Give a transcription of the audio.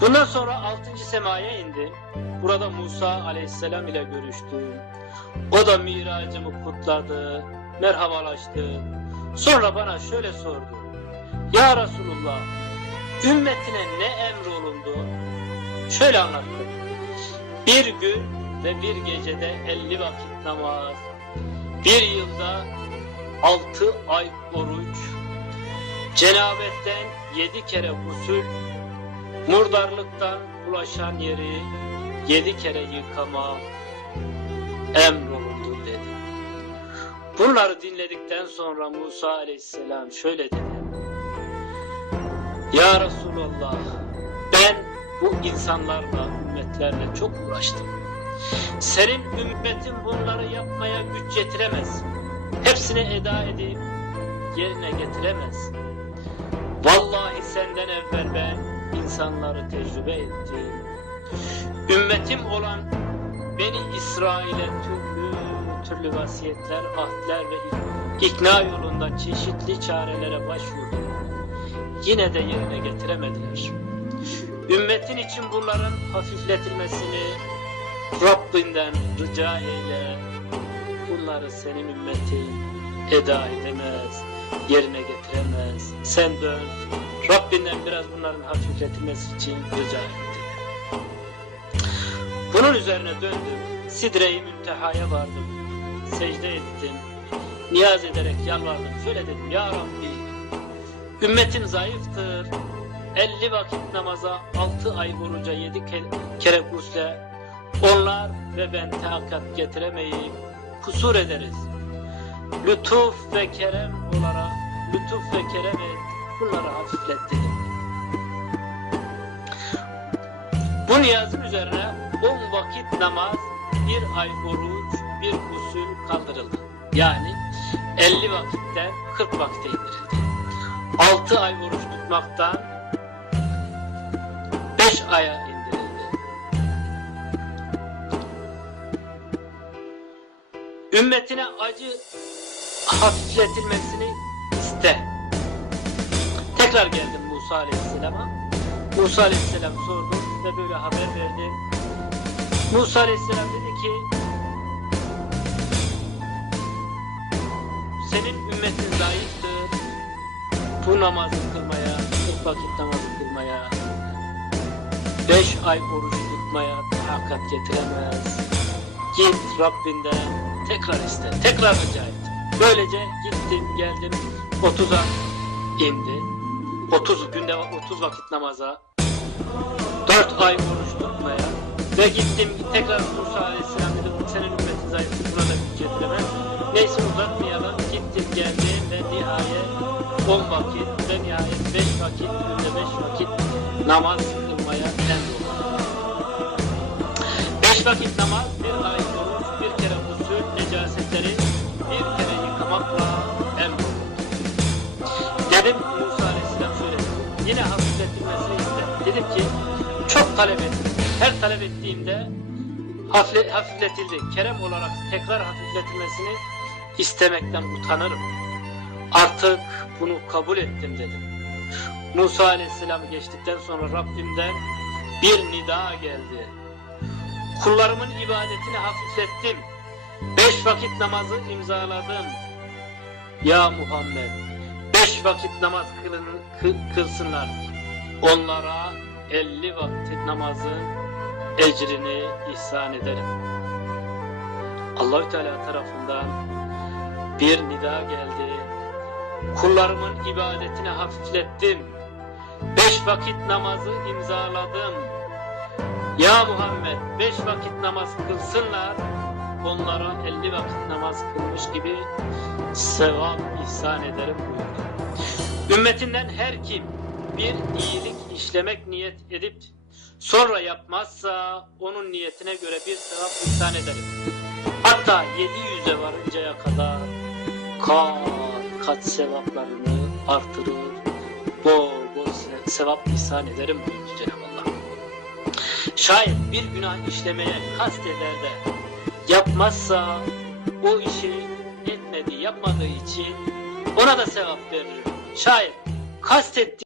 Bundan sonra 6. semaya indi. Burada Musa aleyhisselam ile görüştü. O da miracımı kutladı, merhabalaştı. Sonra bana şöyle sordu. Ya Resulullah, ümmetine ne emrolundu? Şöyle anlattı. Bir gün ve bir gecede 50 vakit namaz, bir yılda 6 ay oruç, cenabetten 7 kere gusül, murdarlıktan bulaşan yeri 7 kere yıkama emrolundu dedi. Bunları dinledikten sonra Musa aleyhisselam şöyle dedi. Ya Resulallah ben bu insanlarla, ümmetlerle çok uğraştım. Senin ümmetin bunları yapmaya güç yetiremez. Hepsini eda edip yerine getiremez. Vallahi senden evvel ben insanları tecrübe ettim. Ümmetim olan Beni İsrail'e türlü türlü vasiyetler, ahdler ve ikna yolunda çeşitli çarelere başvurdum. Yine de yerine getiremediler. Ümmetin için bunların hafifletilmesini Rabbinden rica eyle. Bunları senin ümmetin eda edemez, yerine getiremez. Sen dön, Rabbinden biraz bunların hafifletilmesi için rica et dedi. Bunun üzerine döndüm, Sidre-i Münteha'ya vardım, secde ettim, niyaz ederek yalvardım, şöyle dedim, Ya Rabbi, ümmetim zayıftır, 50 vakit namaza, 6 ay oruca, 7 ke- kere gusle, onlar ve ben takat getiremeyip kusur ederiz. Lütuf ve kerem olarak, lütuf ve kerem et, bunları hafiflet dedim. Bu niyazın üzerine 10 vakit namaz, bir ay oruç, bir usul kaldırıldı. Yani 50 vakitten 40 vakite indirildi. 6 ay oruç tutmaktan 5 aya indirildi. Ümmetine acı hafifletilmesini iste. Tekrar geldim Musa Aleyhisselam'a. Musa Aleyhisselam sordu ve böyle haber verdi. Musa Aleyhisselam dedi ki senin ümmetin zayıftır. Bu namazı kılmaya, 40 vakit namazı kılmaya, 5 ay oruç tutmaya takat getiremez. Git Rabbinden tekrar iste, tekrar rica et. Böylece gittim, geldim, 30'a indi. 30 günde 30 vakit namaza, 4 ay oruç tutmaya ve gittim tekrar Musa Aleyhisselam dedim senin ümmetin zayıf buna da güç yetiremez. Neyse uzatmayalım gittim geldim ve nihayet 10 vakit ve nihayet 5 vakit günde 5 vakit namaz kılmaya emrolundu. 5 vakit namaz, bir ay Dedim Musa Aleyhisselam şöyle dedi. Yine hafifletilmesini iste. Dedim ki çok talep ettim. Her talep ettiğimde hafifle- hafifletildi. Kerem olarak tekrar hafifletilmesini istemekten utanırım. Artık bunu kabul ettim dedim. Musa Aleyhisselam geçtikten sonra Rabbimden bir nida geldi. Kullarımın ibadetini hafiflettim. Beş vakit namazı imzaladım. Ya Muhammed, beş vakit namaz kılın, kı- kılsınlar. Onlara elli vakit namazın ecrini ihsan ederim. Allahü Teala tarafından bir nida geldi. Kullarımın ibadetini hafiflettim. Beş vakit namazı imzaladım. Ya Muhammed beş vakit namaz kılsınlar. Onlara elli vakit namaz kılmış gibi sevap ihsan ederim buyurdu. Ümmetinden her kim bir iyilik işlemek niyet edip sonra yapmazsa onun niyetine göre bir sevap ihsan ederim. Hatta 700'e varıncaya kadar kat kat sevaplarını artırır, bol bol se- sevap ihsan ederim buyurdu Cenab-ı Allah. Şayet bir günah işlemeye kast eder de yapmazsa o işi etmediği, yapmadığı için ona da sevap veririm. Şayet kastetti